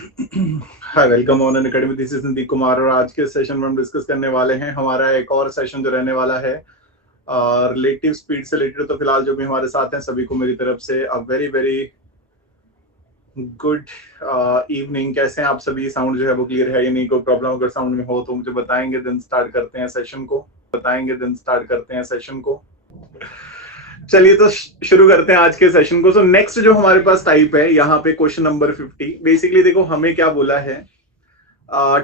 Hi, welcome on academy. This is Sandeep Kumar और आज के सेशन में हम डिस्कस करने वाले हैं हमारा एक और सेशन जो रहने वाला है रिलेटिव स्पीड से रिलेटेड। तो फिलहाल जो भी हमारे साथ हैं सभी को मेरी तरफ से a very very good evening. कैसे हैं आप सभी? साउंड जो है वो क्लियर है या नहीं? कोई प्रॉब्लम अगर साउंड में हो तो मुझे बताएंगे, देन स्टार्ट करते हैं सेशन को। चलिए तो शुरू करते हैं आज के सेशन को। सो नेक्स्ट जो हमारे पास टाइप है यहाँ पे क्वेश्चन नंबर 50। बेसिकली देखो हमें क्या बोला है,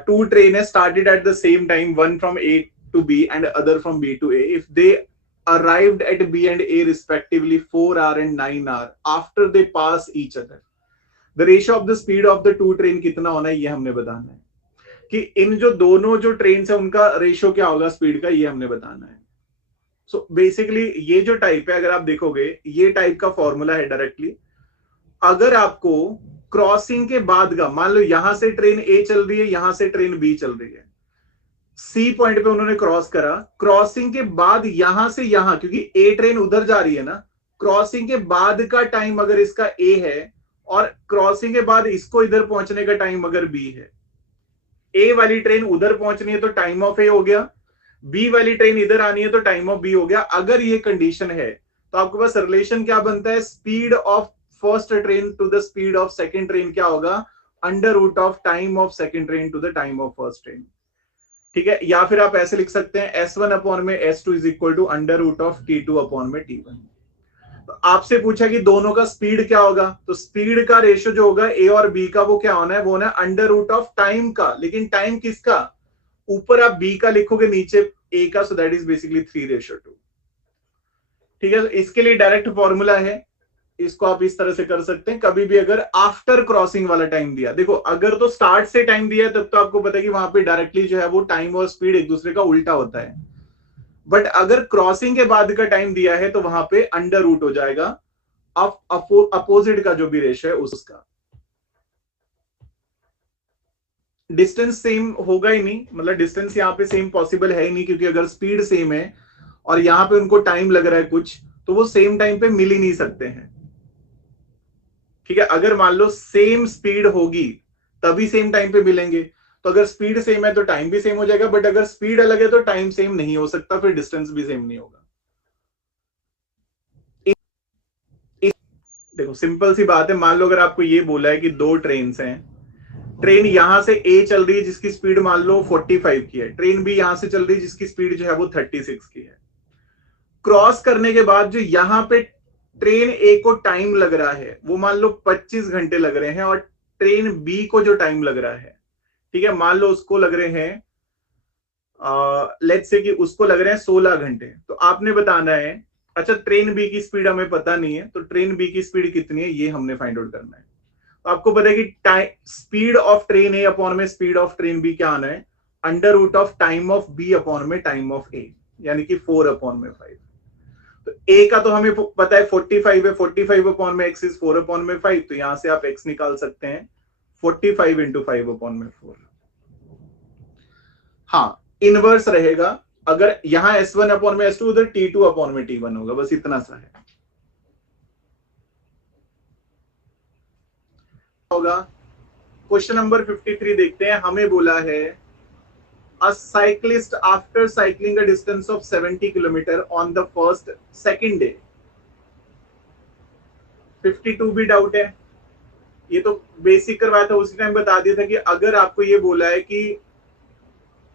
two train has started at the same time, one from A to B and other from B to A. If they arrived at B and A respectively 4 hour and 9 hour after they pass each other, the ratio of the speed of the two train कितना होना है ये हमने बताना है कि इन जो दोनों जो ट्रेन है उनका रेशियो क्या होगा स्पीड का, ये हमने बताना है। सो बेसिकली ये जो टाइप है अगर आप देखोगे ये टाइप का फॉर्मूला है डायरेक्टली। अगर आपको क्रॉसिंग के बाद का, मान लो यहां से ट्रेन ए चल रही है, यहां से ट्रेन बी चल रही है, सी पॉइंट पे उन्होंने क्रॉस करा, क्रॉसिंग के बाद यहां से यहां, क्योंकि ए ट्रेन उधर जा रही है ना, क्रॉसिंग के बाद का टाइम अगर इसका ए है और क्रॉसिंग के बाद इसको इधर पहुंचने का टाइम अगर बी है, ए वाली ट्रेन उधर पहुंचनी है तो टाइम ऑफ ए हो गया, बी वाली ट्रेन इधर आनी है तो टाइम ऑफ बी हो गया। अगर ये कंडीशन है तो आपके पास रिलेशन क्या बनता है, speed of first train to the speed of second train क्या होगा, under root of time of second train to the time of first train. ठीक है, या फिर आप ऐसे लिख सकते हैं S1 अपॉन में S2 is equal to under root of T2 upon में T1। तो आपसे पूछा कि दोनों का स्पीड क्या होगा, तो स्पीड का रेशियो जो होगा ए और बी का वो क्या होना है, वो होना है अंडर रूट ऑफ टाइम का। लेकिन टाइम किसका, ऊपर आप बी का लिखोगे नीचे ए का, सो दैट इज बेसिकली 3:2। ठीक है, तो इसके लिए डायरेक्ट फॉर्मूला है, इसको आप इस तरह से कर सकते हैं। कभी भी अगर आफ्टर क्रॉसिंग वाला टाइम दिया, देखो अगर तो स्टार्ट से टाइम दिया तब तो आपको पता है कि वहां पे डायरेक्टली जो है वो टाइम और स्पीड एक दूसरे का उल्टा होता है। बट अगर क्रॉसिंग के बाद का टाइम दिया है तो वहां पे अंडर रूट हो जाएगा अपोजिट का जो भी रेशियो है उसका। डिस्टेंस सेम होगा ही नहीं, मतलब डिस्टेंस यहाँ पे सेम पॉसिबल है ही नहीं, क्योंकि अगर स्पीड सेम है और यहाँ पे उनको टाइम लग रहा है कुछ, तो वो सेम टाइम पे मिल ही नहीं सकते हैं। ठीक है, अगर मान लो सेम स्पीड होगी तभी सेम टाइम पे मिलेंगे, तो अगर स्पीड सेम है तो टाइम भी सेम हो जाएगा, बट अगर स्पीड अलग है तो टाइम सेम नहीं हो सकता, फिर डिस्टेंस भी सेम नहीं होगा। देखो सिंपल सी बात है, मान लो अगर आपको ये बोला है कि दो ट्रेन हैं, ट्रेन यहां से ए चल रही है जिसकी स्पीड मान लो 45 की है, ट्रेन भी यहां से चल रही है जिसकी स्पीड जो है वो 36 की है। क्रॉस करने के बाद जो यहां पे ट्रेन ए को टाइम लग रहा है वो मान लो 25 घंटे लग रहे हैं, और ट्रेन बी को जो टाइम लग रहा है, ठीक है, मान लो उसको लग रहे हैं लेट्स से कि उसको लग रहे हैं 16 घंटे। तो आपने बताना है, अच्छा ट्रेन बी की स्पीड हमें पता नहीं है, तो ट्रेन बी की स्पीड कितनी है ये हमने फाइंड आउट करना है। तो आपको पता है कि speed of train A upon में स्पीड ऑफ ट्रेन बी क्या आना है, under root of time of B upon में टाइम ऑफ ए, यानी कि 4/5। तो ए का तो हमें पता है 45 है, 45 अपॉन में एक्स इज 4/5, तो यहां से आप एक्स निकाल सकते हैं 45 इंटू 5/4। हाँ, इनवर्स रहेगा, अगर यहां S1 अपॉन में S2 उधर T2 अपॉन में T1 होगा, बस इतना सा है होगा। क्वेश्चन नंबर 53 देखते हैं। हमें बोला है a cyclist after cycling a distance of 70 kilometre on the second day। 52 भी डाउट है, ये तो बेसिक करवाया था उसी टाइम, बता दिया था कि अगर आपको ये बोला है कि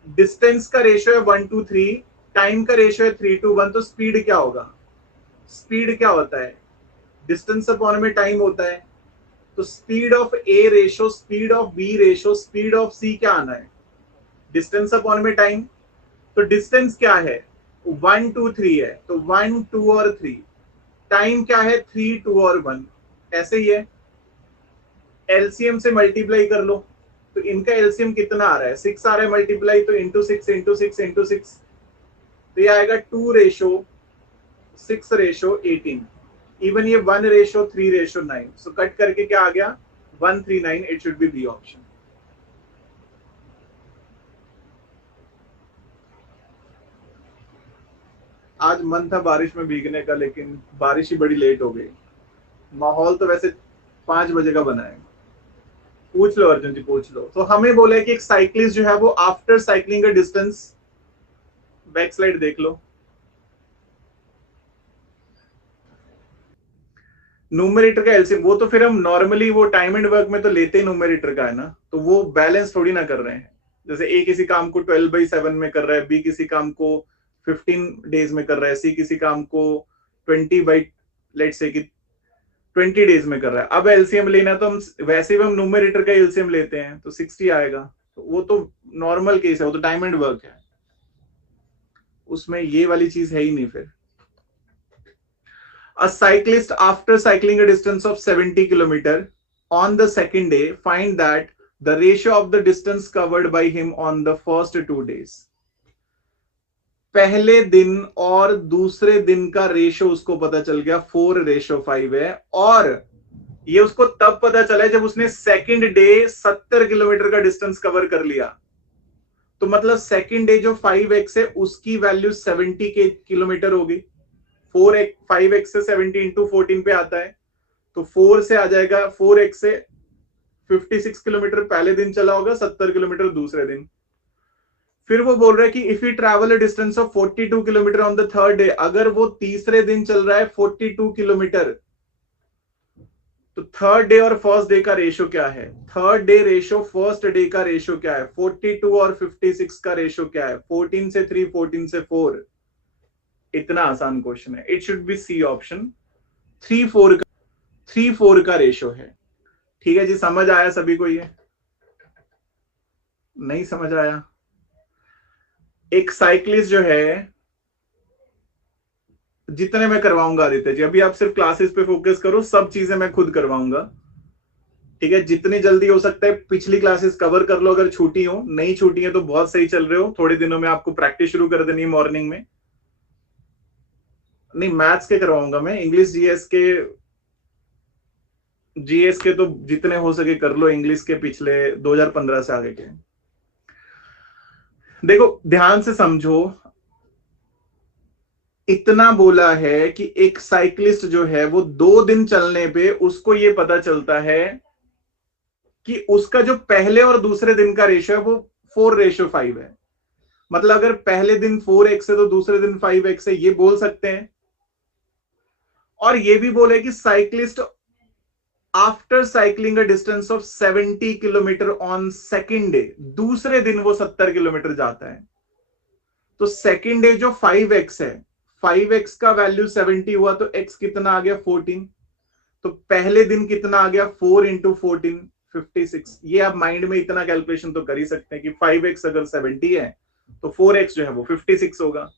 डिस्टेंस का रेशियो है 1:3, टाइम का रेशियो है 3:1, तो स्पीड क्या होगा, स्पीड क्या होता है, डिस्टेंस अपॉन में टाइम होता है। तो speed of A ratio speed of B ratio speed of C क्या आना है, डिस्टेंस अपॉन में टाइम। तो डिस्टेंस क्या है, 1 2 3 है, तो 1 2 और 3, टाइम क्या है 3 2 और 1, ऐसे ही है। एलसीएम से मल्टीप्लाई कर लो, तो इनका एलसीएम कितना आ रहा है, 6 आ रहा है, मल्टीप्लाई तो इंटू 6 इंटू 6 इंटू 6, तो ये आएगा 2:6:18। इवन ये 1:3:9, सो कट करके क्या आ गया 139। It should be B option. आज मन था बारिश में भीगने का, लेकिन बारिश ही बड़ी लेट हो गई। माहौल तो वैसे 5 बजे का बना है। पूछ लो अर्जुन जी, पूछ लो। तो हमें बोला है कि एक साइक्लिस्ट जो है वो आफ्टर साइक्लिंग का डिस्टेंस, बैक स्लाइड देख लो, न्यूमरेटर का एलसीएम, वो तो फिर हम नॉर्मली वो टाइम एंड वर्क में तो लेते ही न्यूमरेटर का है ना, तो वो बैलेंस थोड़ी ना कर रहे हैं। जैसे ए किसी काम को 12/7 में कर रहा है, बी किसी काम को 15 डेज में कर रहा है, सी किसी काम को 20 बाई लेट से कि 20 डेज में कर रहा है। अब एलसीएम लेना तो हम वैसे भी हम न्यूमरेटर का एलसीएम लेते हैं तो 60 आएगा। तो वो तो नॉर्मल केस है, वो तो टाइम एंड वर्क है, उसमें ये वाली चीज है ही नहीं फिर। A cyclist after cycling a distance of 70 km on the second day find that the ratio of the distance covered by him on the first 2 days, पहले दिन और दूसरे दिन का रेशो उसको पता चल गया 4:5 है, और ये उसको तब पता चला जब उसने सेकंड डे 70 किलोमीटर का डिस्टेंस कवर कर लिया। तो मतलब सेकंड डे जो 5x है उसकी वैल्यू 70 किलोमीटर होगी। 5x से 70 इंटू 14 पे आता है, तो 4 से आ जाएगा, 4x से 56 किलोमीटर पहले दिन चला होगा, 70 किलोमीटर दूसरे दिन। फिर वो बोल रहा है कि if you travel a distance of 42 kilometre on the third day, अगर वो तीसरे दिन चल रहा है 42 किलोमीटर, तो थर्ड डे और फर्स्ट डे का रेशो क्या है? Third day ratio first day का रेशो क्या है? 42 और 56 का रेशो क्या है? 14 से 3, 14 से 4। इतना आसान क्वेश्चन है, it should be C option. 3-4 का रेशो है। ठीक है जी, समझ आया सभी को? ये नहीं समझ आया? एक साइक्लिस्ट जो है, जितने मैं करवाऊंगा आदित्य जी, अभी आप सिर्फ क्लासेस पे फोकस करो, सब चीजें मैं खुद करवाऊंगा। ठीक है, जितनी जल्दी हो सकता है पिछली क्लासेस कवर कर लो, अगर छूटी हो। नहीं छूटी है तो बहुत सही चल रहे हो, थोड़े दिनों में आपको प्रैक्टिस शुरू कर देनी है मॉर्निंग में। नहीं, मैथ्स के करवाऊंगा मैं, इंग्लिश जीएस के तो जितने हो सके कर लो, इंग्लिश के पिछले 2015 से आगे के। देखो ध्यान से समझो, इतना बोला है कि एक साइक्लिस्ट जो है वो 2 दिन चलने पे उसको ये पता चलता है कि उसका जो पहले और दूसरे दिन का रेशो है वो 4:5 है। मतलब अगर पहले दिन 4x है तो दूसरे दिन 5x है, ये बोल सकते हैं। और ये भी बोले कि cyclist after cycling a distance of 70 kilometre on second day, दूसरे दिन वो 70 किलोमीटर जाता है। तो सेकेंड डे जो 5x है, 5x का वैल्यू 70 हुआ तो x कितना आ गया? 14। तो पहले दिन कितना आ गया? 4 इंटू 14, 56। ये आप माइंड में इतना कैलकुलेशन तो कर ही सकते हैं कि 5x अगर 70 है तो 4x जो है वो 56 होगा।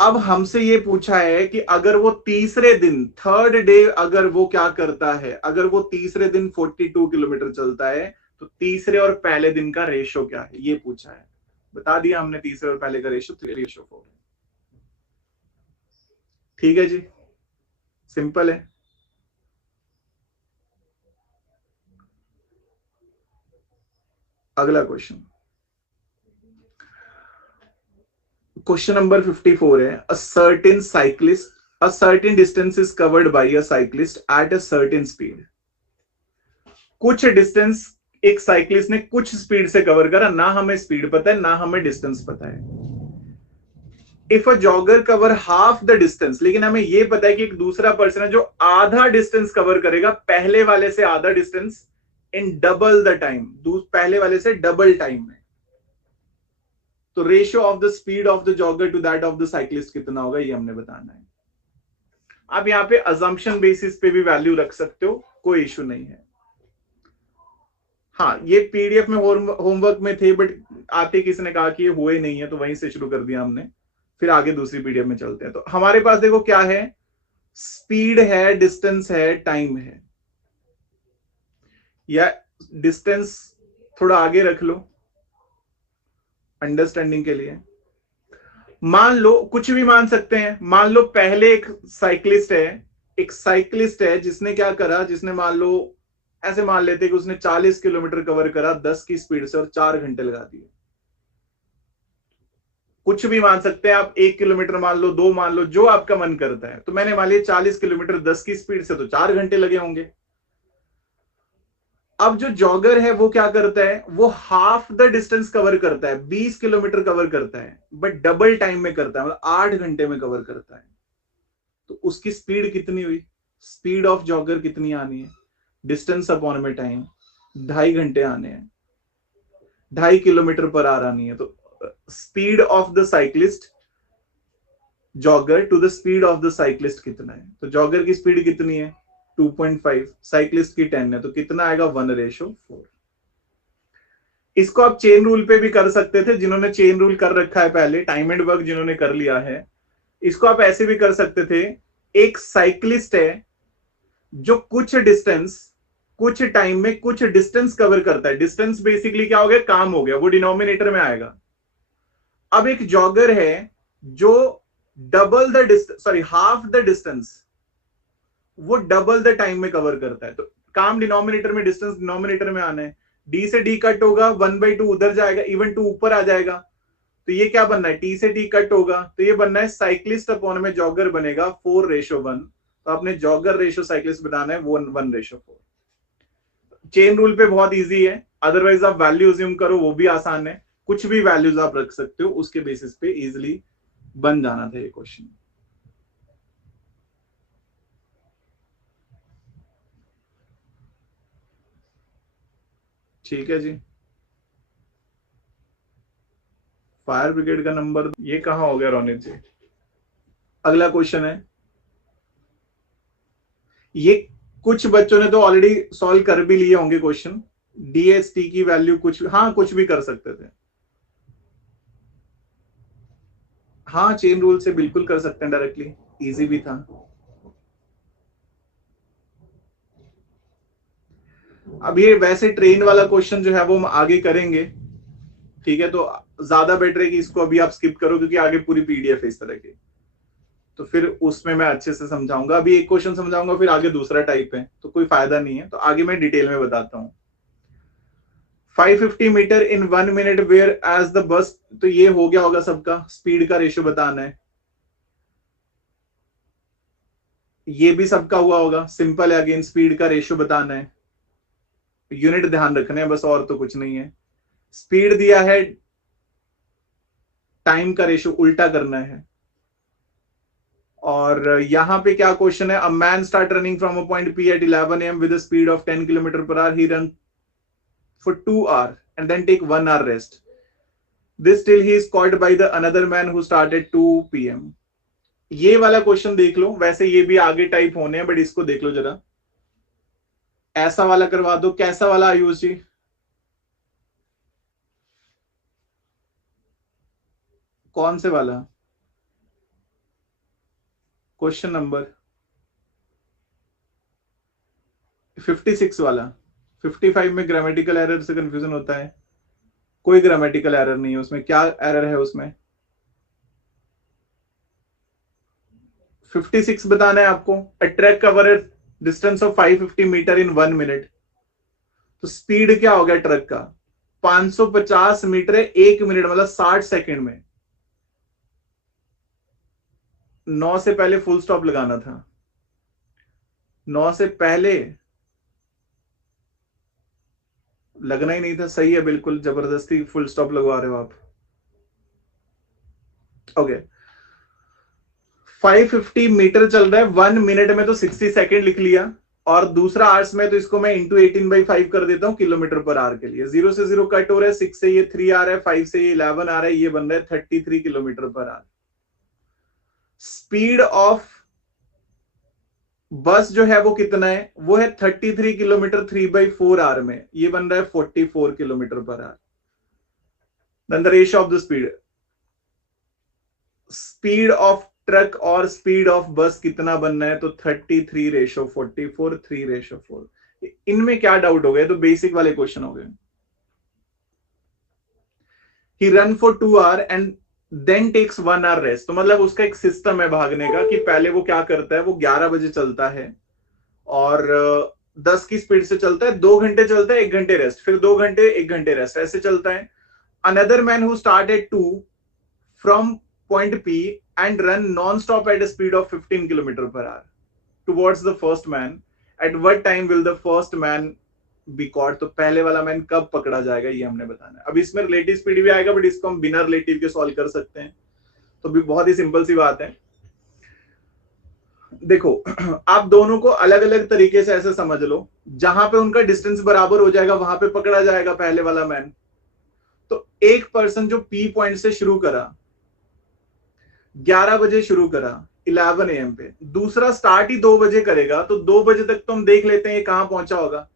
अब हमसे ये पूछा है कि अगर वो तीसरे दिन, थर्ड डे, अगर वो क्या करता है, अगर वो तीसरे दिन 42 किलोमीटर चलता है तो तीसरे और पहले दिन का रेशो क्या है, ये पूछा है। बता दिया हमने, तीसरे और पहले का रेशो 3:4। ठीक है जी, सिंपल है। अगला क्वेश्चन, क्वेश्चन नंबर 54 है, a certain distance is covered by a cyclist at a certain speed। कुछ डिस्टेंस एक साइक्लिस्ट ने कुछ स्पीड से कवर करा, ना हमें स्पीड पता है ना हमें डिस्टेंस पता है। If a jogger cover half the distance, लेकिन हमें यह पता है कि एक दूसरा पर्सन है जो आधा डिस्टेंस कवर करेगा, पहले वाले से आधा distance, in double the time, पहले वाले से डबल टाइम में। तो ratio of the speed of the jogger to that of the cyclist कितना होगा, ये हमने बताना है। आप यहाँ पे अजम्पशन बेसिस पे भी वैल्यू रख सकते हो, कोई इश्यू नहीं है। हाँ, ये पीडीएफ में होमवर्क में थे, बट आते किसी ने कहा कि ये हुए नहीं है, तो वहीं से शुरू कर दिया हमने। फिर आगे दूसरी पीडीएफ में चलते हैं। तो हमारे पास देखो क्या है, स्पीड है, डिस्टेंस है, टाइम है। या डिस्टेंस थोड़ा आगे रख लो अंडरस्टैंडिंग के लिए। मान लो, कुछ भी मान सकते हैं, मान लो पहले एक साइक्लिस्ट है जिसने क्या करा, जिसने मान लो ऐसे मान लेते कि उसने 40 किलोमीटर कवर करा 10 की स्पीड से और 4 घंटे लगा दिए। कुछ भी मान सकते हैं आप, 1 किलोमीटर मान लो, 2 मान लो, जो आपका मन करता है। तो मैंने मान लिया 40 किलोमीटर 10 की स्पीड से, तो 4 घंटे लगे होंगे। अब जो जॉगर है वो क्या करता है, वो हाफ द डिस्टेंस कवर करता है, 20 किलोमीटर कवर करता है, बट डबल टाइम में करता है, मतलब 8 घंटे में कवर करता है। तो उसकी स्पीड कितनी हुई, स्पीड ऑफ जॉगर कितनी आनी है, डिस्टेंस अपॉन में टाइम, 2.5 घंटे आने हैं, 2.5 किलोमीटर पर आवर आनी है। तो speed of the cyclist jogger to the speed of the cyclist कितना है, तो जॉगर की स्पीड कितनी है 2.5, साइक्लिस्ट की 10 है, तो कितना आएगा 1:4। इसको आप चेन रूल पे भी कर सकते थे, जिन्होंने चेन रूल कर रखा है पहले, टाइम एंड वर्क जिन्होंने कर लिया है। इसको आप ऐसे भी कर सकते थे, एक साइक्लिस्ट है जो कुछ डिस्टेंस कुछ टाइम में कुछ डिस्टेंस कवर करता है, डिस्टेंस बेसिकली क्या हो गया, काम हो गया, वो डिनोमिनेटर में आएगा। अब एक जॉगर है जो double the distance, sorry half the distance, वो डबल द टाइम में कवर करता है। तो काम डिनोमिनेटर में, डिस्टेंस डिनोमिनेटर में आना है, डी से डी कट होगा, 1/2 उधर जाएगा, इवन 2 ऊपर आ जाएगा। तो ये क्या बनना है, टी से टी कट होगा, तो ये बनना है साइक्लिस्ट अपॉन में जॉगर बनेगा 4:1। तो आपने जॉगर रेशो साइक्लिस्ट बनाना है वो 1:4। चेन रूल पे बहुत इजी है, अदरवाइज आप वैल्यू अज्यूम करो, वो भी आसान है, कुछ भी वैल्यूज आप रख सकते हो, उसके बेसिस पे इजिली बन जाना था ये क्वेश्चन। ठीक है जी। फायर ब्रिगेड का नंबर ये कहां हो गया रोनित जी। अगला क्वेश्चन है, ये कुछ बच्चों ने तो ऑलरेडी सॉल्व कर भी लिए होंगे क्वेश्चन। डीएसटी की वैल्यू कुछ, हाँ कुछ भी कर सकते थे, हाँ चेन रूल से बिल्कुल कर सकते हैं डायरेक्टली, इजी भी था। अब ये वैसे ट्रेन वाला क्वेश्चन जो है वो हम आगे करेंगे, ठीक है, तो ज्यादा बेटर है कि इसको अभी आप स्किप करो, क्योंकि आगे पूरी पीडीएफ है इस तरह की, तो फिर उसमें मैं अच्छे से समझाऊंगा। अभी एक क्वेश्चन समझाऊंगा, फिर आगे दूसरा टाइप है, तो कोई फायदा नहीं है, तो आगे मैं डिटेल में बताता हूँ। 550 metre in 1 minute where as the bus, तो ये हो गया होगा सबका, स्पीड का रेशियो बताना है, ये भी सबका हुआ होगा, सिंपल है, अगेन स्पीड का रेशियो बताना है, यूनिट ध्यान रखने हैं बस, और तो कुछ नहीं है। स्पीड दिया है, टाइम का रेशियो उल्टा करना है। और यहां पे क्या क्वेश्चन है, a man start running from a point P at 11 AM with speed of 10 kilometre per hour, he run for 2 hours and then take 1 hour rest. This till he is caught by the another man who started 2 PM. ये वाला question देख लो, वैसे ये भी आगे type होने हैं, but इसको देख लो जरा, ऐसा वाला करवा दो। कैसा वाला आयुष जी, कौन से वाला क्वेश्चन नंबर 56 वाला। 55 में ग्रामेटिकल एरर से कंफ्यूजन होता है, कोई ग्रामेटिकल एरर नहीं है उसमें, क्या एरर है उसमें, 56 बताना है आपको। A track cover distance of 550 metre in 1 minute, तो स्पीड क्या हो गया ट्रक का, 550 मीटर 1 मिनट, मतलब 60 सेकंड में। 9 से पहले फुल स्टॉप लगाना था, 9 से पहले लगना ही नहीं था, सही है, बिल्कुल जबरदस्ती फुल स्टॉप लगवा रहे हो आप। ओके, 550 मीटर चल रहा है 1 मिनट में, तो 60 सेकंड लिख लिया, और दूसरा आवर्स में, तो इसको मैं इंटू 18/5 कर देता हूं किलोमीटर पर आवर के लिए। 0 से 0 कट हो रहा है, 6 से ये 3 आ रहा है, 5 से ये 11 आ रहा है, ये बन रहा है 33 kilometre per our. Speed of बस जो है वो कितना है, वो है 33 किलोमीटर 3/4 आवर में, ये बन रहा है 44 kilometre per hour. Then the ratio of the speed, speed of truck और स्पीड ऑफ बस कितना बनना है, तो 33:44, 3:4। इनमें क्या डाउट हो गया, तो बेसिक वाले क्वेश्चन हो गए। He run for 2 hour and then takes 1 hour rest, तो मतलब उसका एक सिस्टम है भागने का, कि पहले वो क्या करता है, वो 11 बजे चलता है और 10 की स्पीड से चलता है, 2 घंटे चलता है, 1 घंटे रेस्ट, फिर 2 घंटे 1 घंटे रेस्ट, ऐसे चलता है। Another man who start at 2 from point P and run non-stop at a speed of 15 kilometer per hour towards the first man. At what time will the first man be caught? तो पहले वाला man कब पकड़ा जाएगा ये हमने बताना है. अब इसमें रिलेटिव स्पीड भी आएगा, बट इसको हम बिना रिलेटिव के सॉल्व कर सकते हैं. तो भी बहुत ही सिंपल सी बात है. देखो आप दोनों को अलग अलग तरीके से ऐसे समझ लो, जहां पे उनका डिस्टेंस बराबर हो जाएगा वहां पे पकड़ा जाएगा पहले वाला मैन. तो एक पर्सन जो पी पॉइंट से शुरू करा, 11 बजे शुरू करा 11 AM पे, दूसरा स्टार्ट ही 2 बजे करेगा, तो 2 बजे तक तो हम देख लेते हैं ये कहां पहुंचा होगा.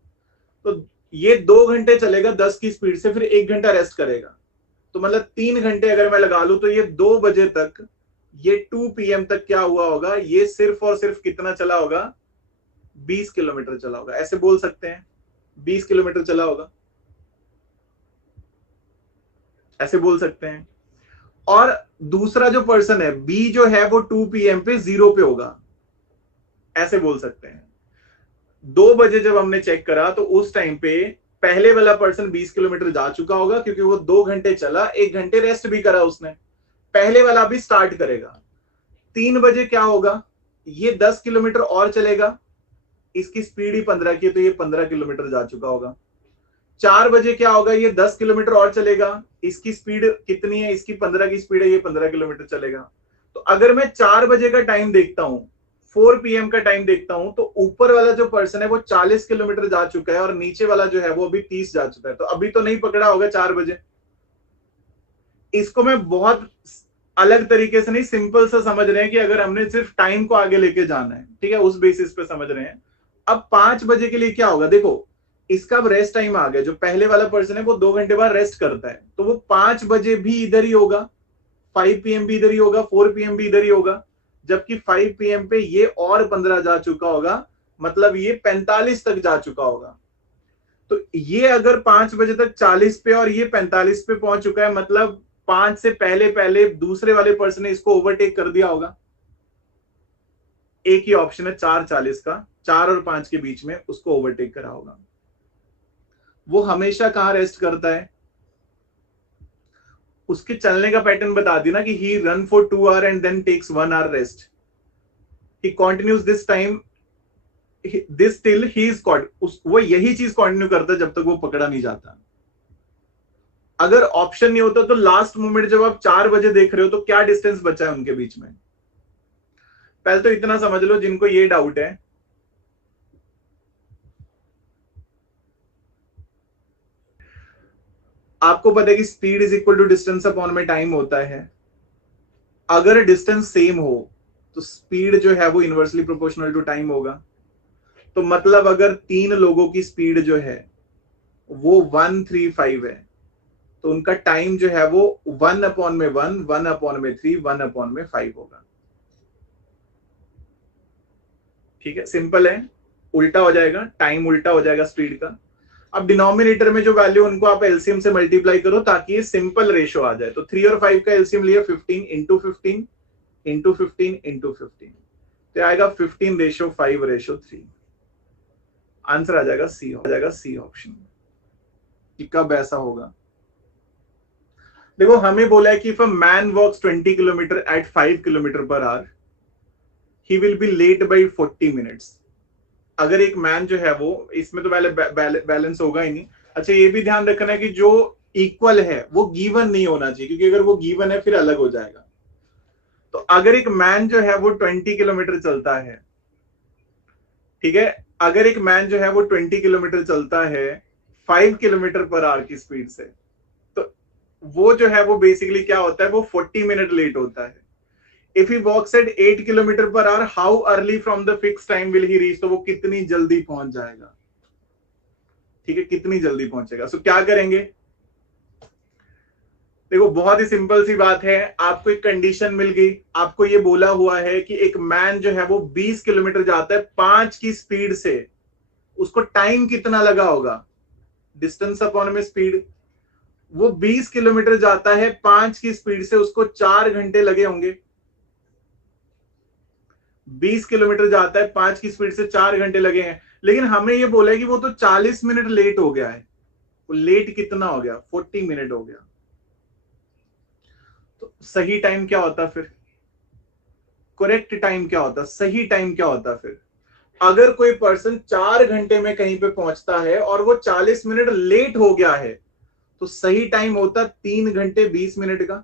तो ये 2 घंटे चलेगा 10 की स्पीड से, फिर 1 घंटा रेस्ट करेगा. तो मतलब 3 घंटे अगर मैं लगा लूं तो ये 2 बजे तक, ये 2 PM तक क्या हुआ होगा, ये सिर्फ और सिर्फ कितना चला होगा, 20 किलोमीटर चला होगा. ऐसे बोल सकते हैं 20 किलोमीटर चला होगा, ऐसे बोल सकते हैं. और दूसरा जो पर्सन है बी जो है वो 2 PM पे 0 पे होगा, ऐसे बोल सकते हैं. 2 बजे जब हमने चेक करा तो उस टाइम पे पहले वाला पर्सन 20 किलोमीटर जा चुका होगा, क्योंकि वो 2 घंटे चला, 1 घंटे रेस्ट भी करा उसने. पहले वाला भी स्टार्ट करेगा. 3 बजे क्या होगा, ये 10 किलोमीटर और चलेगा, इसकी स्पीड ही 15 की है, तो ये 15 किलोमीटर जा चुका होगा. 4 बजे क्या होगा, ये 10 किलोमीटर और चलेगा, इसकी स्पीड कितनी है, इसकी 15 की स्पीड है, ये 15 किलोमीटर चलेगा. तो अगर मैं 4 बजे का टाइम देखता हूं, 4 PM का टाइम देखता हूं, तो ऊपर वाला जो पर्सन है वो 40 किलोमीटर जा चुका है और नीचे वाला जो है वो अभी 30 जा चुका है. तो अभी तो नहीं पकड़ा होगा 4 बजे. इसको मैं बहुत अलग तरीके से नहीं, सिंपल सा समझ रहे हैं कि अगर हमने सिर्फ टाइम को आगे लेके जाना है, ठीक है, उस बेसिस पे समझ रहे हैं. अब 5 बजे के लिए क्या होगा, देखो इसका अब रेस्ट टाइम आ गया. जो पहले वाला पर्सन है वो 2 घंटे बाद रेस्ट करता है, तो वो 5 बजे भी इधर ही होगा, 5 PM भी इधर ही होगा, 4 PM भी इधर ही होगा. जबकि 5 PM पे ये और 15 जा चुका होगा, मतलब ये 45 तक जा चुका होगा. तो ये अगर 5 बजे तक 40 पे और ये 45 पे पहुंच चुका है, मतलब 5 से पहले पहले दूसरे वाले पर्सन ने इसको ओवरटेक कर दिया होगा. एक ही ऑप्शन है 4:40 का, 4 और 5 के बीच में उसको ओवरटेक करा होगा. वो हमेशा कहां रेस्ट करता है, उसके चलने का पैटर्न बता दी ना कि he run for 2 hours and then takes 1 hour rest. He continues this time, this till he is caught. वो यही चीज कंटिन्यू करता है जब तक वो पकड़ा नहीं जाता. अगर ऑप्शन नहीं होता तो लास्ट मोमेंट जब आप 4 बजे देख रहे हो तो क्या डिस्टेंस बचा है उनके बीच में. पहले तो इतना समझ लो जिनको ये डाउट है, आपको पता है कि speed is equal to distance upon में टाइम होता है. अगर डिस्टेंस सेम हो तो स्पीड जो है वो इनवर्सली प्रोपोर्शनल टू टाइम होगा. तो मतलब अगर 3 लोगों की स्पीड जो है वो 135 है, तो उनका टाइम जो है वो 1/1, 1/3, 1/5 होगा. ठीक है, सिंपल है, उल्टा हो जाएगा, टाइम उल्टा हो जाएगा स्पीड का. अब डिनोमिनेटर में जो वैल्यू उनको आप एलसीएम से मल्टीप्लाई करो ताकि ये सिंपल रेशो आ जाए. तो 3 और 5 का एलसीएम लिया, 15 इंटू 15 इंटू 15 इंटू 15, तो आएगा 15:5:3. आंसर आ जाएगा सी, हो जाएगा सी ऑप्शन. कब ऐसा होगा, देखो हमें बोला है कि if a man walks 20 kilometre at 5 kilometre per hour, he will be late by 40 minutes. अगर एक मैन जो है वो, इसमें तो बैलेंस होगा ही नहीं. अच्छा ये भी ध्यान रखना है कि जो इक्वल है वो गिवन नहीं होना चाहिए, क्योंकि अगर वो गिवन है फिर अलग हो जाएगा. तो अगर एक मैन जो है वो 20 किलोमीटर चलता है, ठीक है, अगर एक मैन जो है वो 20 किलोमीटर चलता है 5 किलोमीटर पर आवर की स्पीड से, तो वो जो है वो बेसिकली क्या होता है, वो 40 मिनट लेट होता है. If he walks at 8 kilometre per our, how early from the fixed time will he reach? तो वो कितनी जल्दी पहुंच जाएगा. ठीक है, कितनी जल्दी पहुंचेगा. सो क्या करेंगे, देखो बहुत ही सिंपल सी बात है. आपको एक कंडीशन मिल गई, आपको ये बोला हुआ है कि एक मैन जो है वो 20 किलोमीटर जाता है 5 की स्पीड से, उसको टाइम कितना लगा होगा, डिस्टेंस अपॉन में स्पीड. वो 20 किलोमीटर जाता है 5 की स्पीड से, उसको 4 घंटे लगे होंगे. 20 किलोमीटर जाता है 5 की स्पीड से, 4 घंटे लगे हैं. लेकिन हमें ये बोला है कि वो तो 40 मिनट लेट हो गया है. वो लेट कितना हो गया, 40 मिनट हो गया. तो सही टाइम क्या होता फिर? करेक्ट टाइम क्या होता? सही टाइम क्या होता फिर? अगर कोई पर्सन 4 घंटे में कहीं पे पहुंचता है और वो 40 मिनट लेट हो गया है, तो सही टाइम होता 3 घंटे 20 मिनट का।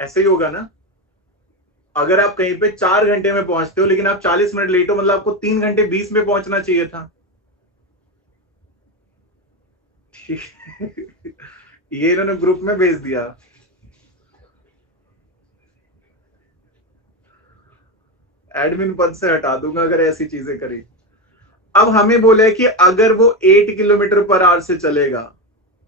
ऐसे ही होगा ना? अगर आप कहीं पे 4 घंटे में पहुंचते हो लेकिन आप 40 मिनट लेट हो, मतलब आपको 3 घंटे 20 में पहुंचना चाहिए था। ये इन्होंने ग्रुप में भेज दिया। एडमिन पद से हटा दूंगा अगर ऐसी चीजें करी। अब हमें बोले कि अगर वो 8 किलोमीटर पर आवर से चलेगा,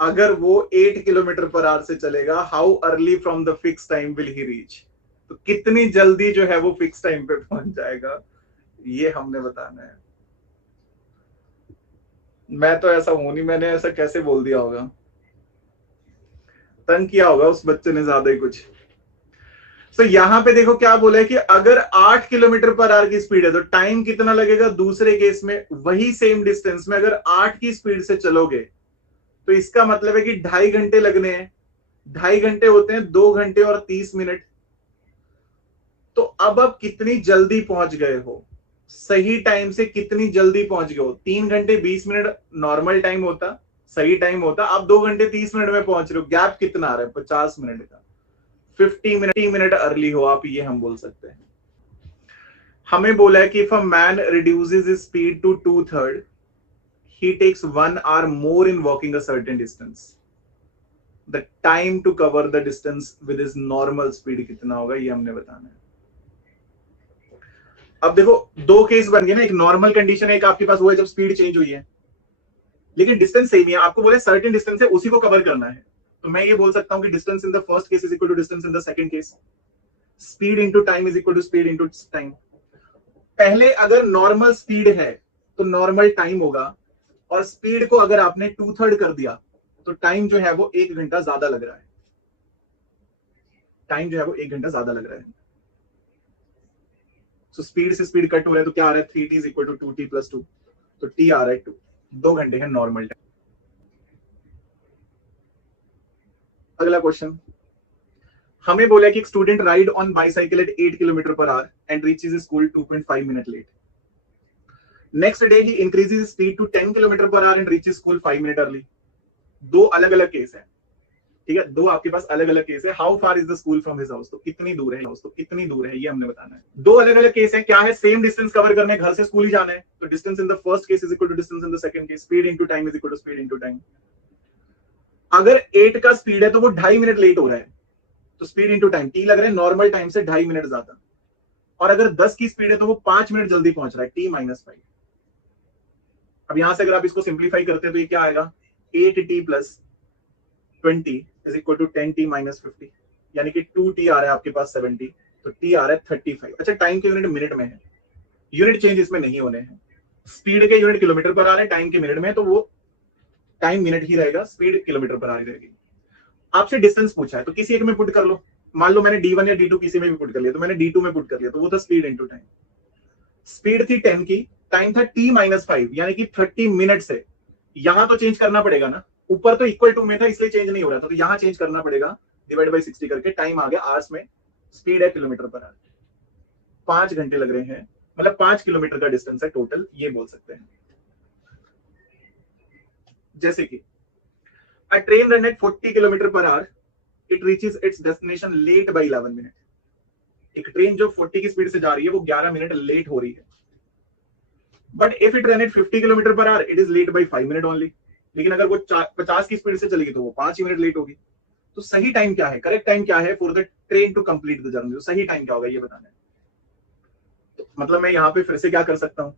अगर वो 8 किलोमीटर पर आवर से चलेगा, how early from the fix time will he reach? तो कितनी जल्दी जो है वो फिक्स टाइम पे पहुंच जाएगा, ये हमने बताना है। मैं तो ऐसा हूं नहीं, मैंने ऐसा कैसे बोल दिया होगा? तंग किया होगा उस बच्चे ने ज्यादा ही कुछ। तो यहां पे देखो क्या बोला है कि अगर 8 किलोमीटर पर आवर की स्पीड है तो टाइम कितना लगेगा? दूसरे केस में वही सेम डिस्टेंस में अगर 8 की स्पीड से चलोगे तो इसका मतलब है कि 2.5 घंटे लगने हैं। 2.5 घंटे होते हैं 2 घंटे और 30 मिनट। तो अब आप कितनी जल्दी पहुंच गए हो? सही टाइम से कितनी जल्दी पहुंच गए हो? 3 घंटे 20 मिनट नॉर्मल टाइम होता, सही टाइम होता, आप 2 घंटे 30 मिनट में पहुंच रहे हो। गैप कितना आ रहा है? 50 मिनट का। 50 मिनट अर्ली हो आप, ये हम बोल सकते हैं। हमें बोला है कि if a man reduces his speed to 2/3, he takes 1 hour more in walking a certain distance. The time to cover the distance with his normal speed कितना होगा, ये हमने बताना है। अब देखो दो केस बन गए ना, एक नॉर्मल कंडीशन है, एक आपके पास वो है जब स्पीड चेंज हुई है, लेकिन डिस्टेंस सेम ही है। आपको बोले सर्टेन डिस्टेंस है, उसी को कवर करना है। तो मैं ये बोल सकता हूं कि distance in the first case is equal to distance in the second case. Speed into time is equal to speed into time. पहले अगर नॉर्मल स्पीड है तो नॉर्मल टाइम होगा, और स्पीड को अगर आपने 2/3 कर दिया तो टाइम जो है वो 1 घंटा ज्यादा लग रहा है। टाइम जो है वो 1 घंटा ज्यादा लग रहा है। सो स्पीड से स्पीड कट हो रहा है तो क्या आ रहा है? 3t is equal to 2t plus 2। तो t आ रहा है 2। 2 घंटे है नॉर्मल टाइम। अगला क्वेश्चन हमें बोला कि एक student ride on bicycle at 8 kilometre per hour and reaches school 2.5 minute late. Next day he increases speed to 10 kilometre per hour and reaches school 5 minute early. दो अलग अलग केस है, ठीक है? दो आपके पास अलग अलग केस है। How far is the school from his house? तो कितनी दूर है हाउस, तो कितनी दूर है, ये हमने बताना है। दो अलग अलग केस है, क्या है? सेम डिस्टेंस कवर करने, घर से स्कूल ही जाना है, तो distance in the first case is equal to distance in the second case. Speed into time is equal to speed into time. अगर 8 का स्पीड है तो वो 2.5 मिनट लेट हो रहा है, तो स्पीड इनटू टाइम, टी लग रहा है नॉर्मल टाइम से 2.5 मिनट ज्यादा। और अगर 10 की स्पीड है तो वो 5 मिनट जल्दी पहुंच रहा है, t-5। अब यहां से अगर आप इसको सिंप्लीफाई करते हैं तो ये क्या आएगा? 8t plus 20 is equal to 10t-50, यानी कि 2t आ रहा है आपके पास 70, तो t आ रहा है 35। अच्छा, टाइम के यूनिट मिनट में है, यूनिट चेंज इसमें नहीं होने हैं। स्पीड के यूनिट किलोमीटर पर आ रहे हैं, टाइम के मिनट में, तो वो टाइम मिनट ही रहेगा, स्पीड किलोमीटर पर आ रही रहेगी। आपसे डिस्टेंस पूछा है तो किसी एक में पुट कर लो। मान लो मैंने d1 या d2 किसी में भी पुट कर लिया, तो मैंने d2 में पुट कर लिया, तो वो था स्पीड इनटू टाइम। स्पीड थी 10 की, टाइम था t-5, यानी कि 30 मिनट से। यहां तो चेंज करना पड़ेगा ना, ऊपर तो इक्वल टू में था इसलिए चेंज नहीं हो रहा था, तो यहां चेंज करना पड़ेगा, डिवाइड बाई 60 करके। टाइम आ गया आवर्स में, स्पीड है किलोमीटर पर आवर। 5 घंटे लग रहे हैं, मतलब 5 किलोमीटर का डिस्टेंस है टोटल, ये बोल सकते हैं। जैसे कि a train run at 40 kilometre per our, it reaches its destination late by 11 minute. एक ट्रेन जो 40 की स्पीड से जा रही है वो 11 मिनट लेट हो रही है। But if it run at 50 kilometre per hour, it is late by 5 minute only. लेकिन अगर वो 50 की स्पीड से चलेगी तो वो 5 ही मिनट लेट होगी। तो सही टाइम क्या है, करेक्ट टाइम क्या है for the train to complete the journey? सही टाइम क्या होगा, ये बताना है। तो मतलब मैं यहाँ पे फिर से क्या कर सकता हूँ,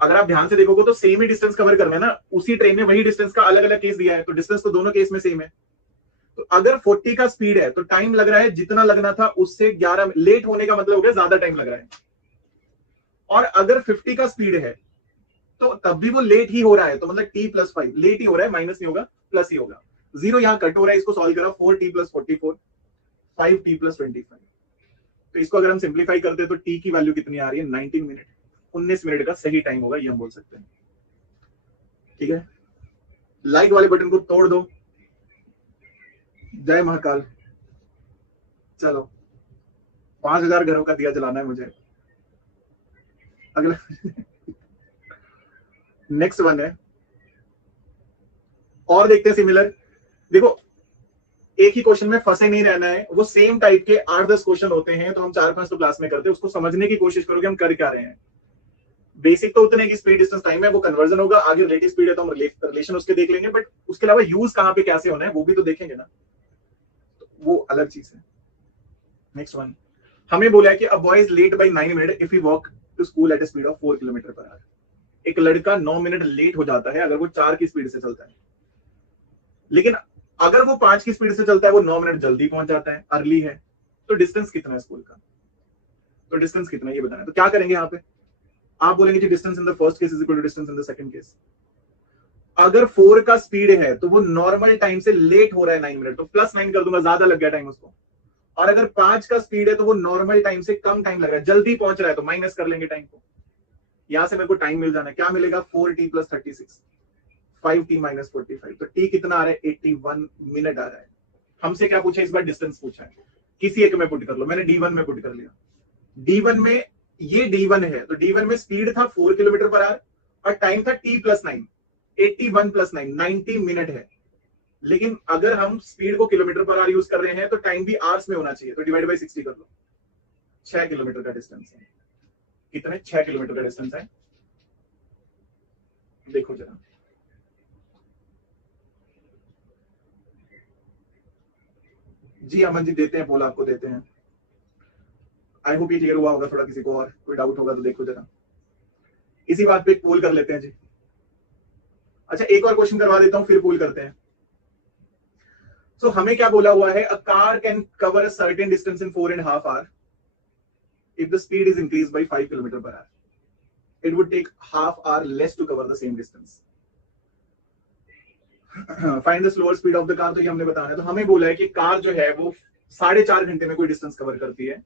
अगर आप ध्यान से देखोगे तो सेम ही डिस्टेंस कवर करना है ना, उसी ट्रेन में वही डिस्टेंस का अलग अलग केस दिया है, तो डिस्टेंस तो दोनों केस में सेम है। तो अगर 40 का स्पीड है तो टाइम लग रहा है जितना लगना था उससे 11 लेट होने का मतलब हो गया ज्यादा टाइम लग रहा है। और अगर 50 का स्पीड है तो तब भी वो लेट ही हो रहा है, तो मतलब t+5 लेट ही हो रहा है, माइनस नहीं होगा, प्लस ही होगा। जीरो यहां कट हो रहा है, इसको सॉल्व करा, 4t+44, 5t+25। तो इसको अगर हम सिंप्लीफाई करते हैं तो t की वैल्यू कितनी आ रही है? 19 मिनट। 19 मिनट का सही टाइम होगा, ये हम बोल सकते हैं। ठीक है, लाइक वाले बटन को तोड़ दो। जय महाकाल। चलो 5,000 घरों का दिया जलाना है मुझे। अगला नेक्स्ट वन है और देखते हैं सिमिलर। देखो एक ही क्वेश्चन में फंसे नहीं रहना है, वो सेम टाइप के 8-10 क्वेश्चन होते हैं तो हम 4-5 तो क्लास में करते हैं, उसको समझने की कोशिश करो कि हम कर क्या रहे हैं। बेसिक तो उतने की स्पीड डिस्टेंस टाइम है, वो कन्वर्जन होगा, आगे रिलेटिव स्पीड है तो हम रिलेशन उसके देख लेंगे, बट उसके अलावा यूज कहां पे कैसे होना है वो भी तो देखेंगे ना, तो वो अलग चीज है। नेक्स्ट वन, हमें बोला है कि a boy is late by 9 minute if he walk to school at a speed of 4 kilometre per hour. एक लड़का 9 मिनट लेट हो जाता है अगर वो 4 की स्पीड से चलता है, लेकिन अगर वो 5 की स्पीड से चलता है वो 9 मिनट जल्दी पहुंच जाता है, अर्ली है। तो डिस्टेंस कितना है स्कूल का, तो डिस्टेंस कितना है ये बताना है। तो क्या करेंगे यहाँ पे, आप बोलेंगे जी distance in the first case is equal to distance in the second case. अगर 4 का स्पीड है तो वो नॉर्मल टाइम से लेट हो रहा है 9 मिनट, तो +9 कर दूंगा, ज्यादा लग गया टाइम उसको। और अगर 5 का स्पीड है तो वो नॉर्मल टाइम से कम टाइम लग रहा है, जल्दी पहुंच रहा है, तो माइनस कर लेंगे टाइम को। यहां से मेरे को टाइम मिल जाना है, क्या मिलेगा 4t + 36, 5t - 45। तो t कितना आ रहा है 81 मिनट आ रहा है। हमसे क्या पूछा इस बार, डिस्टेंस पूछा है, किसी एक में पुट कर लो। मैंने D1 में पुट कर लिया। D1 में ये D1 है, तो D1 में स्पीड था 4 किलोमीटर पर आवर और टाइम था t + 9, 81 + 9, 90 मिनट है। लेकिन अगर हम स्पीड को किलोमीटर पर आवर यूज कर रहे हैं तो टाइम भी आवर्स में होना चाहिए, तो डिवाइड बाय 60 कर लो। 6 किलोमीटर का डिस्टेंस है। कितने, 6 किलोमीटर का डिस्टेंस है, देखो जरा। जी अमन जी देते हैं, पोल आपको देते हैं। आई होप ये क्लियर हुआ होगा थोड़ा, किसी को और कोई डाउट होगा तो देखो जरा। इसी बात पे पोल कर लेते हैं जी। अच्छा एक और क्वेश्चन करवा देता हूं फिर पोल करते हैं। सो हमें क्या बोला हुआ है, a car can cover a certain distance in 4.5 hour if the speed is increased by 5 km per hour. It would take half hour less to cover the same distance. Find the slower speed of the car, तो ये हमने बताना है। तो हमें बोला है कि कार जो है वो 4.5 घंटे में कोई डिस्टेंस कवर करती है,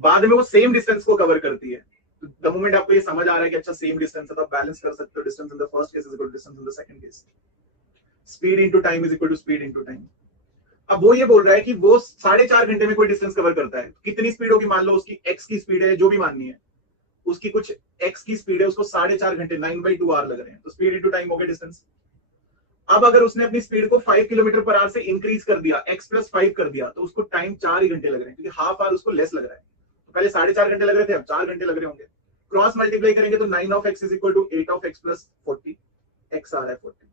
बाद में वो सेम डिस्टेंस को कवर करती है। द मोमेंट आपको ये समझ आ रहा है कि अच्छा सेम डिस्टेंस है तो आप बैलेंस कर सकते हो, distance in the first case is equal to distance in the second case, speed into time is equal to speed into time. अब वो ये बोल रहा है कि वो 4.5 घंटे में कोई डिस्टेंस कवर करता है, कितनी स्पीड होगी, मान लो उसकी x की स्पीड है, जो भी माननी है, उसकी कुछ x की स्पीड है, उसको 4.5 घंटे 9/2 आवर लग रहे हैं, तो स्पीड इनटू टाइम हो गया डिस्टेंस। अब अगर उसने अपनी स्पीड को 5 किलोमीटर पर आवर से इंक्रीज कर दिया, x + 5 कर दिया, तो उसको टाइम 4 ही घंटे लग रहे हैं, क्योंकि हाफ आवर उसको लेस लग रहा है। तो पहले 4.5 घंटे लग रहे थे, अब 4 घंटे लग रहे होंगे। क्रॉस मल्टीप्लाई करेंगे तो 9 of x = 8 of x + 40, x आ रहा है 40।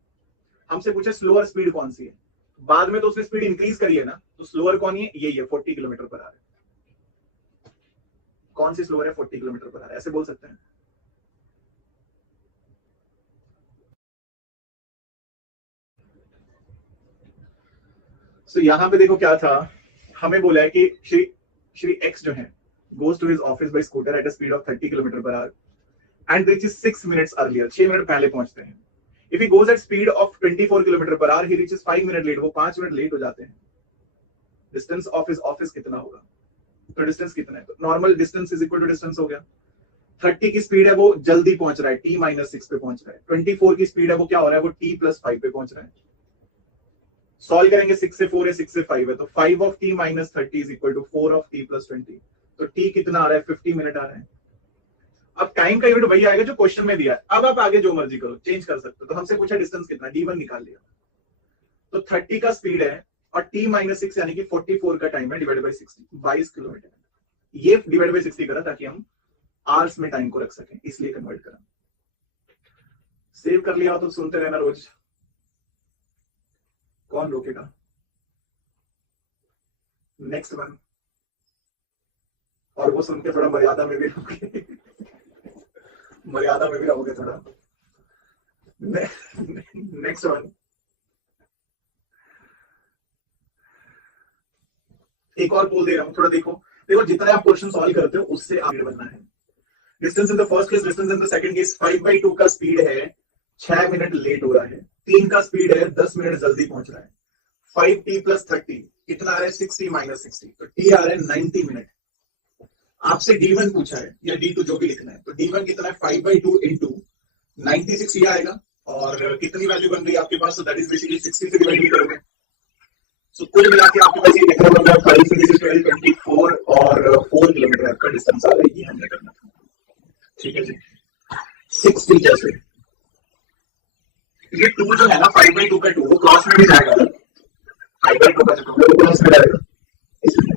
हमसे पूछे स्लोअर स्पीड कौन सी है, बाद में तो उसने स्पीड इंक्रीज करी है ना, तो स्लोअर कौन है, ये 40 किलोमीटर पर आवर। कौन सी स्लोअर है, 40 किलोमीटर पर आवर, ऐसे बोल सकते हैं। सो यहां पे देखो क्या था, हमें बोला है कि श्री एक्स जो है goes to his office by scooter at a speed of 30 km per hour and reaches 6 minutes earlier, 6 minute पहले पहुंचते हैं। If he goes at speed of 24 km per hour, he reaches 5 minutes late, वो 5 minute late हो जाते हैं। Distance of his office कितना होगा, तो डिस्टेंस कितना है, तो normal distance is equal to distance हो गया। 30 की स्पीड है वो जल्दी पहुंच रहा है, t - 6 पे पहुंच रहा है। 24 की स्पीड है वो क्या हो रहा है, वो t + 5 पे पहुंच रहा है। सॉल्व करेंगे, 6 से 4 है, 6 से 5 है, तो 5 of t - 30 is equal to 4 of t + 20। तो t कितना आ रहा है, 50 मिनट आ रहा है। अब टाइम का यूनिट वही आएगा जो क्वेश्चन में दिया है। अब आप आगे जो मर्जी करो, चेंज कर सकते हो। तो हमसे पूछा डिस्टेंस कितना, d1 निकाल लिया, तो 30 का स्पीड है और t - 6 यानी कि 44 का टाइम है, डिवाइड बाय 60, 22 किलोमीटर। ये डिवाइड बाय 60 करा ताकि हम आवर्स में टाइम को रख सकें, इसलिए कन्वर्ट करा। सेव कर लिया तो सुनते रहना रोज, कौन रोकेगा। नेक्स्ट वन, और वो सुन के थोड़ा मर्यादा में भी रहोगे, मर्यादा में भी रहोगे थोड़ा। नेक्स्ट वन, एक और पोल दे रहा हूं, थोड़ा देखो जितना आप क्वेश्चन सॉल्व करते हो उससे आगे बढ़ना है। Distance in the first case, distance in the second case, 5/2 का स्पीड है, 6 मिनट लेट हो रहा है। 3 का स्पीड है, 10 मिनट जल्दी पहुंच रहा है। 5t + 30 कितना आ रहा है, 60 - 60, तो t आ रहा है 90 मिनट। आपसे d1 पूछा है या d2 जो भी लिखना है, तो d1 कितना है, 5/2 इंटू 96 ये आएगा, और कितनी वैल्यू बन रही है आपके पास, तो दैट इज बेसिकली 60 से डिवाइड करोगे सो कुल मिला के आपके पास ये कितना बन रहा है 5 से 24 और 4 किलोमीटर आपका डिस्टेंस आ रहा है, ये हमने करना था। ठीक है जी। 60 जैसे ये 2 जो है ना 5/2 का 2 वो क्रॉस में भी जाएगा, 5/2 का 2 वो क्रॉस में जाएगा, इसलिए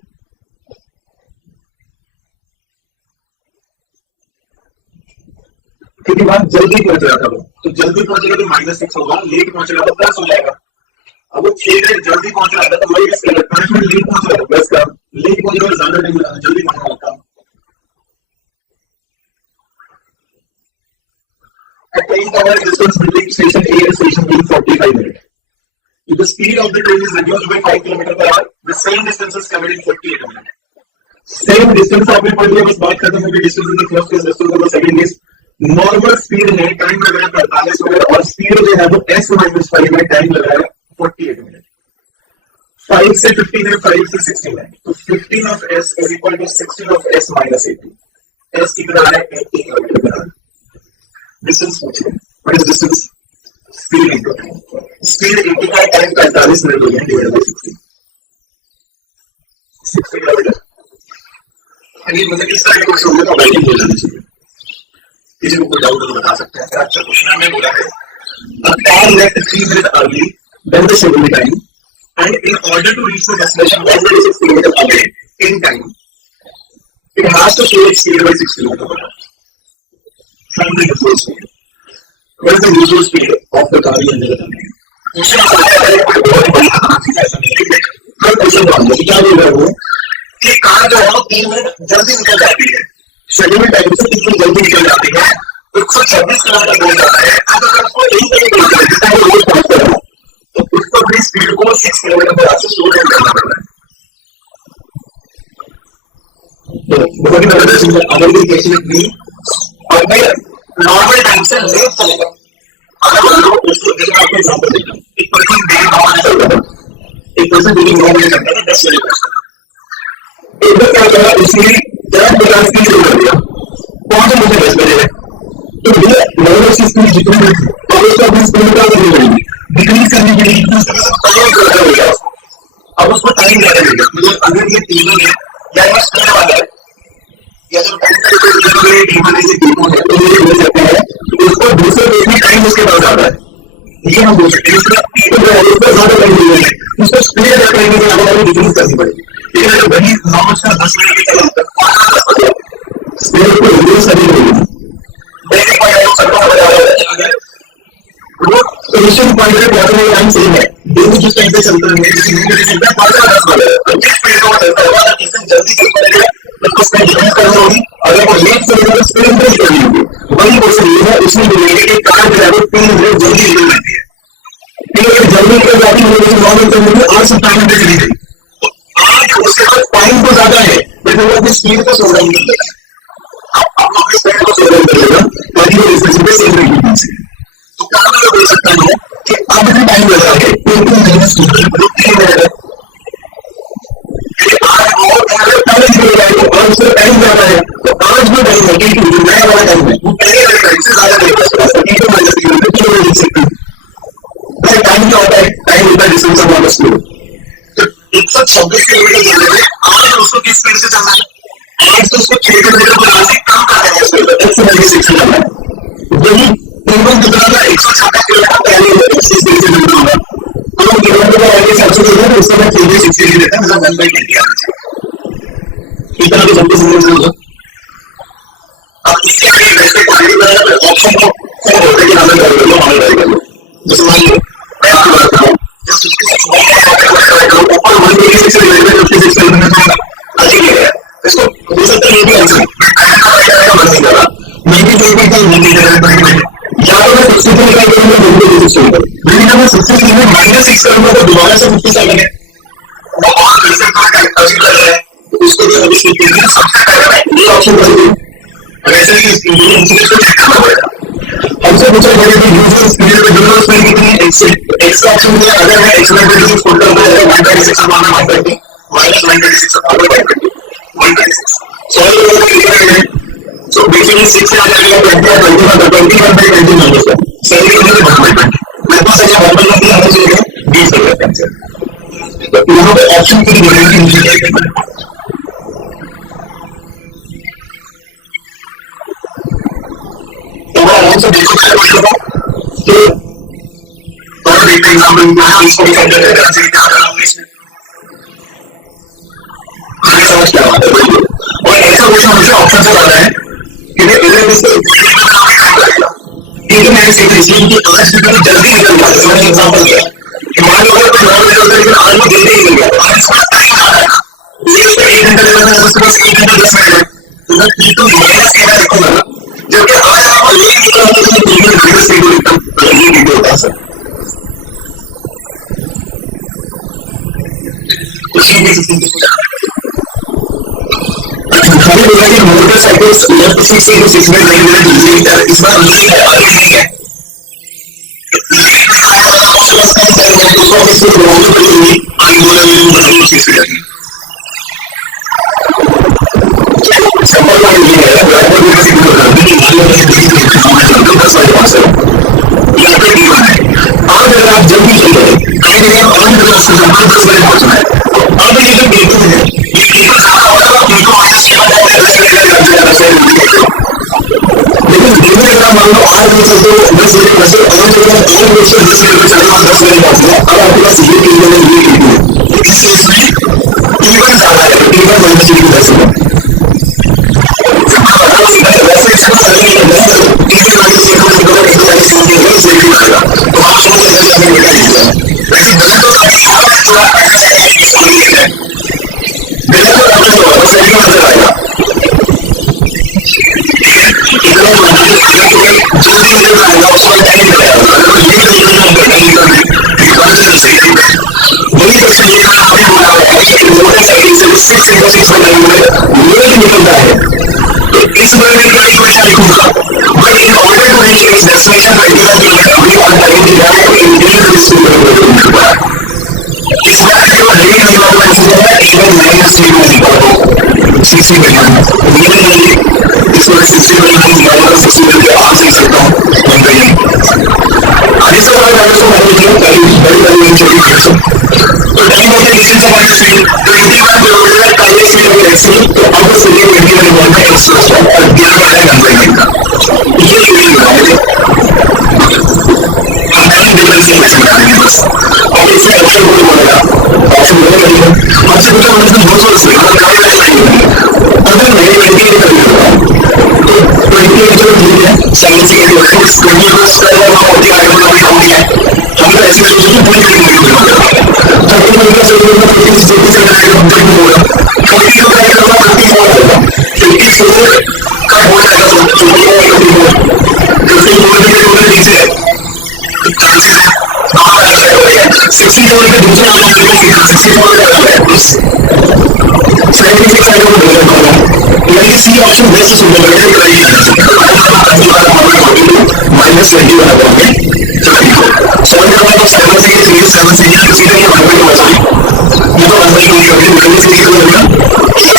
क्योंकि वहां जल्दी पहुंच रहा था वो, तो जल्दी पहुंचेगा तो -6 होगा, लेट पहुंचेगा तो प्लस हो जाएगा। अब वो 6 मिनट जल्दी पहुंच रहा था तो वही इसका 5 मिनट लेट पहुंच रहा है प्लस का, लेट पहुंचेगा तो ज्यादा टाइम लगा, जल्दी पहुंचने लगता। At least our distance between station A and station B is 45 minutes. If the speed of the train is reduced by 5 km/h, the same distance is covered in 48 minutes. Same distance आपने पढ़ लिया, बस बात खत्म हो गई। Distance in the first case, distance in the second case. Normal speed में time लग रहा है 45 मिनट और स्पीड जो है वो s-5 में टाइम लग रहा है 48 मिनट। 5 से 15 है, 5 से 16 है, तो 15 of s is equal to 16 of s minus 80। s कितना है 80 किलोमीटर। डिस्टेंस पूछिए, what is distance? Speed into time. Speed 80 का टाइम 45 मिनट हो गया डिवाइड बाय 60 किलोमीटर। अभी मतलब इस तरह के क्वेश्चन होंगे तो राइटिंग हो जानी चाहिए। किसी को कोई डाउट हो तो बता सकते हैं। अच्छा क्वेश्चन में बोला है a car left 3 minutes early than the scheduled time and in order to reach the destination 136 km away in time it has to slow its speed by 6 km/h from the usual speed. What is the usual speed of the car in the time? Question बहुत बड़ा ऐसा नहीं है। हर question का क्या बोल रहा है वो कि कार जो है वो 3 मिनट जल्दी निकल जाती है, शेड्यूल टाइम से 3 मिनट जल्दी निकल जाती है, 126 किलोमीटर दूर जाता है। अब अगर उसको यही तरीके जितना वो रोज पहुंचता है तो उसको अपनी स्पीड को 6 किलोमीटर से स्लो डाउन करना पड़ता है। तो बहुत ही बड़ा चीज है। अगर ये कैसे भी अगर नॉर्मल टाइम से लेट चलेगा, अगर मान लो उसको देखना, आपको एग्जांपल देता हूं, एक पर्सन डेढ़ 9 बजे चलता है, एक पर्सन डेढ़ 9 बजे चलता है, 10 बजे पहुंचता है। एक बार क्या करा, उसने 10:50 की शुरू कर दिया, पहुंचे मुझे 10 बजे है, तो भैया नॉर्मल की स्पीड जितनी है और उसको अपनी स्पीड का करनी पड़ेगी, डिक्रीज करने के लिए अब उसको टाइम ज्यादा लगेगा। मतलब अगर ये टीमन है या ये स्पीड वाला है या जो टाइम का टीमन से टीमन है तो ये हो सकता है कि उसको दूसरे देश में टाइम उसके पास ज्यादा है, ये हम बोल सकते हैं। उसका ज्यादा टाइम मिल रहा है, उसको स्पीड ज्यादा करने के लिए डिक्रीज करनी पड़ेगी। लेकिन अगर वही 9 से 10 मिनट की चला स्पीड को रिड्यूस करनी पड़ेगी। स्टेशन पॉइंट पे पहुंचने का टाइम सेम है, दोनों जिस टाइम पे चलता है चलता है 5:10 वाला है। जिस स्पीड में चलता है जिससे जल्दी चल पाएगा तो उसमें डिफरेंस करनी होगी, अगर वो लेट चलेगा तो स्पीड इंक्रीज करनी होगी। वही क्वेश्चन ये है, उसमें बोलेंगे कि कार जो है वो 3 मिनट जल्दी निकल जाती है, ठीक है, जल्दी निकल जाती है, लेकिन 9 मिनट में 8 से 5 मिनट चली गई, तो आज उसके पास टाइम तो ज्यादा है लेकिन वो अपनी स्पीड को स्लो डाउन कर देगा। आप अपनी स्पीड को स्लो डाउन कर देगा ताकि वो डिस्टेंस पे सेम रहेगी। तो क्या मैं बोल सकता हूँ कि अब भी टाइम लगा है 2 मिनट है, आज और पहले निकल जाएगा और उसका टाइम ज्यादा है, तो आज भी टाइम है कि नया वाला टाइम है वो पहले वाले टाइम से ज्यादा देर तक लिख सकते हैं। टाइम क्या होता है? टाइम होता है डिस्टेंस ऑफ वाटर स्पीड। तो 126 किलोमीटर जाने में आज उसको किस स्पीड से चलना है? आज तो उसको 6 किलोमीटर पर से कम कर देना है, स्पीड चलना है। वही पूर्व कितना था 126 किलोमीटर पहले स्पीड से चलना होगा, तो किलोमीटर पर आगे सबसे ज्यादा तो उसका मैं 360 की देता हूं, मतलब 1/20 इतना तो सबको समझ होगा। अब इसके आगे वैसे क्वालिटी बनाना तो ऑप्शन को क्या बोलते हैं कि हमें कर लो, हमें कर लो। जैसे मान लो मैं आपको बताता हूँ ऊपर 126 किलोमीटर 56 किलोमीटर होगा, अच्छी है। इसको हो सकता है ये भी आंसर बन नहीं रहा, मैं भी जो भी था वो नहीं रहा, या तो मैं 60 को निकाल करूंगा 226 किलोमीटर, लेकिन अगर 60 किलोमीटर -6 करूंगा तो दोबारा से 57 है, वो और फिर से अजीब लग रहा है, उसको जो अभी स्पीड है सबसे पहले ये ऑप्शन कर दूं, वैसे ही इंजीनियर को चेक करना पड़ेगा। हमसे पूछा गया कि यूजुअल स्पीड में यूजुअल स्पीड कितनी है? एक्स का ऑप्शन दिया, अगर मैं एक्स में वैल्यू पुट करता हूं तो 126 अपॉन 130 माइनस 126 अपॉन 126 सॉल्व करने के लिए सो बेसिकली 6 से आ जाएगा 21/20 माइनस 1 सही करने के बाद मेरे पास ये 1/20 आना चाहिए 20 हो जाता है। तो यहाँ पे ऑप्शन की वैरायटी तो मैं आराम से देख सकता हूँ और एक एग्जाम्पल मैं इसको कंपेयर करके क्या कर रहा हूँ इसमें आगे समझ क्या बात है और ऐसा क्वेश्चन हमेशा ऑप्शन से आता है कि मैं इधर इसको ठीक है मैंने सीखा इसलिए कि आज की तरह जल्दी निकल गया जैसे मैंने एग्जाम्पल दिया कि मान लो अगर कुछ और निकलता है लेकिन आज वो जल्दी निकल गया आज इसका टाइम आ रहा है ये उसका 1 घंटा लगता है उसके पास 1 घंटा 10 मिनट है तो मैं T2 माइनस कहना रखूंगा ना जबकि आज आपको लेट निकला होता है तो मैं T1 माइनस T2 लिखता हूँ ये वीडियो होता है सर हमें बोला कि मोटरसाइकिल्स लेफ्ट से 6 मिनट नहीं मिनट इस बार नहीं है आगे नहीं है आज अगर आप जल्दी चल रहे हैं आप 10 बजे पहुंचना है आप ये जब देखते हैं ये पेपर ज्यादा होगा तो आपको माइनस 10 मिनट अगर मान लो 8 बजे चलते हो 10 बजे बचे और जब आप 8 बजे से 10 बजे चले और 10 बजे पहुंच गए अब आपके पास ये टीम है ये टीम है इस केस में टीम ज्यादा है टीम माइनस टीम 10 है वैसे इसको करने के बाद टीम माइनस टीम को निकालना टीम माइनस टीम के लिए सेफ रहेगा तो आप समझ जाएंगे आपने बेटा लिया वैसे गलत तो नहीं है जो आप करना चाहेंगे इसको नहीं है गलत तो आपने जो सही नजर आएगा इतना जल्दी निकल आएगा उसका टाइम लगेगा अगर लेट निकलना है टाइम निकलने निकलने सही टाइम पे वही क्वेश्चन ये मैंने अभी बोला है कि मोटरसाइकिल से 6 into 6 बनाने में लेट निकलता है तो इस बारे में इक्वेशन लिखूंगा but in order to reach its destination by given time अभी on time divide increase this इस बार जो लेट निकला हुआ है T1 माइनस T2 निकाल दो 60 मिनट मेरे इसको 60 मिनट निकालना 60 मिनट के आप सीख सकता हूँ बन गई आगे से बात करते हैं मैंने किया बड़ी छोटी क्वेश्चन तो time of the distance of speed 21 kilometre time speed of exhale तो अब बस ये 21 वॉट का एक्सप्रेस और दिया गया है कन्वर्जन का ये नहीं बनाएंगे हम टाइम डिफरेंस की क्वेश्चन बनाएंगे बस और इसमें ऑप्शन कोड बोलेगा ऑप्शन कोड करेंगे आपसे पूछा मतलब बहुत सारा स्पीड मतलब काफी टाइम लगेगा अगर मैं 28 कर लूंगा तो 28 जो ठीक है साइंस के क्वेश्चंस 21 का 48 किलोमीटर हो गया हम तो ऐसे सोचते हैं पूरी करेंगे तो किलोमीटर से किलोमीटर 50 से जाएगा जब होगा 40 का ट्राई करना 50 और होगा 54 का हो जाएगा तो जब से किलोमीटर नीचे चांसेस है आप ऐसा करेंगे 60 किलोमीटर दूसरा आना चाहिए 64 का है बस 76 का जो बोल रहा हूं यानी सी ऑप्शन बेस्ट सुपरवाइजर कराई जाना चाहिए माइनस 20 वाला बोलते हैं सॉल्व करना तो 7 से 3 7 से सीधा ये 1 में बचा ये तो 1 में करके पहले से शुरू करना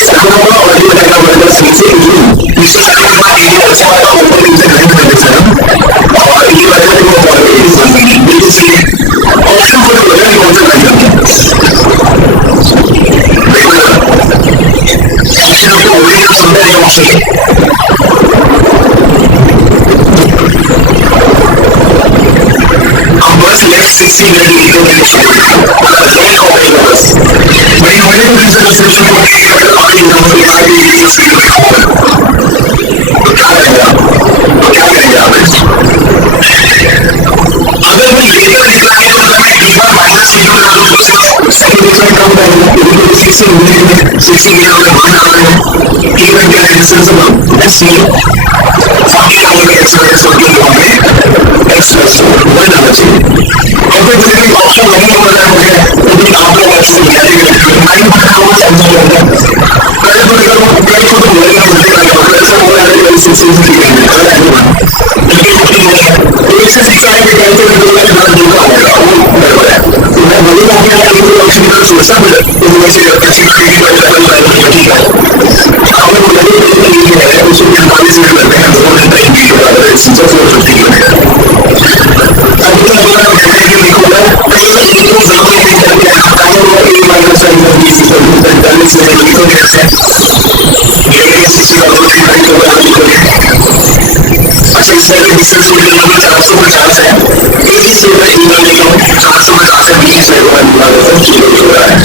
7 होगा और ये बनेगा माइनस 3 से इससे आगे का एरिया अच्छा आएगा ऊपर नीचे ग्राइंड कर देना और ये बनेगा तो और ये बन जाएगी बिल्कुल सही है ऑप्शन को बोलेगा कि कौन सा ग्राइंड करना है ऑप्शन को बोलेगा सुनना है ऑप्शन हम बस नेक्स्ट 60 मिनट वीडियो में लेट हो गई बस बड़ी मैंने तो दूसरा डिस्क्रिप्शन को नहीं किया अगर आगे नंबर के आगे वीडियोस वीडियो में तो क्या करेंगे आप अगर मैं लेकर निकला है तो अगर मैं T1 माइनस T2 कर दूं तो सेकंड डिफरेंट कम करेंगे बिल्कुल 60 मिनट 60 मिनट में बन रहा है T1 का डिस्टेंस अब ऐसे 40 नंबर के एक्सप्रेस होती है एक्सप्रेस वन आना चाहिए और फिर मुझे ऑप्शन नहीं हो रहा है तो भी आप लोग अच्छे से तैयारी माइंड में होगा समझा जाएगा पहले तो अगर वो पेट को तो बोलेगा मुझे अगर ऐसा हो रहा है तो इससे सीखने के लिए कर लेकिन तो इससे सीखा है कि कैसे बोलेगा कि बड़ा धोखा होगा वो गड़बड़ है तो मैं बोलूंगा कि आप लोग ऑप्शन का सोचा तो वैसे अच्छी क्रिएटिव वाला ठीक है आपने बोला कि ये है उसको 45 मिनट लगते हैं 2 घंटा ही वीडियो का है सीजन 450 मिनट अब तो बोला कहते हैं कि देखो कई एक तो ज्यादा नहीं करते हैं काम को एक रिसर्च में 450 है, 21 रुपए लीटर लेता हूँ, 450 है, 21 रुपए किलो हो रहा है।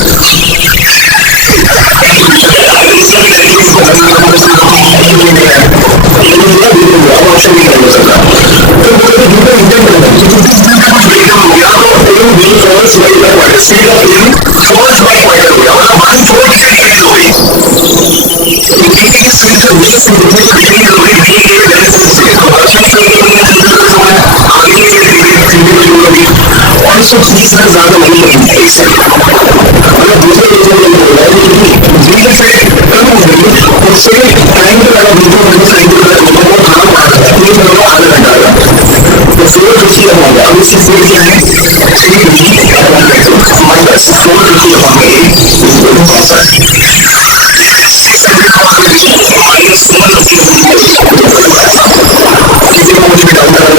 और इसको 30 से ज्यादा नहीं लगेगी इससे, अगर दूसरे लोगों को बोल रहा है कि लीटर से कम हो गई, उससे टाइम पे लगा दूसरों को साइड पे लगा दूसरों को खाना पड़ा था, तीन लोगों को आधा घंटा लगा, तो 450 का होगा। अब इसकी फूड क्या है, 350 माइनस 450 किसी को मुझे डाउन करा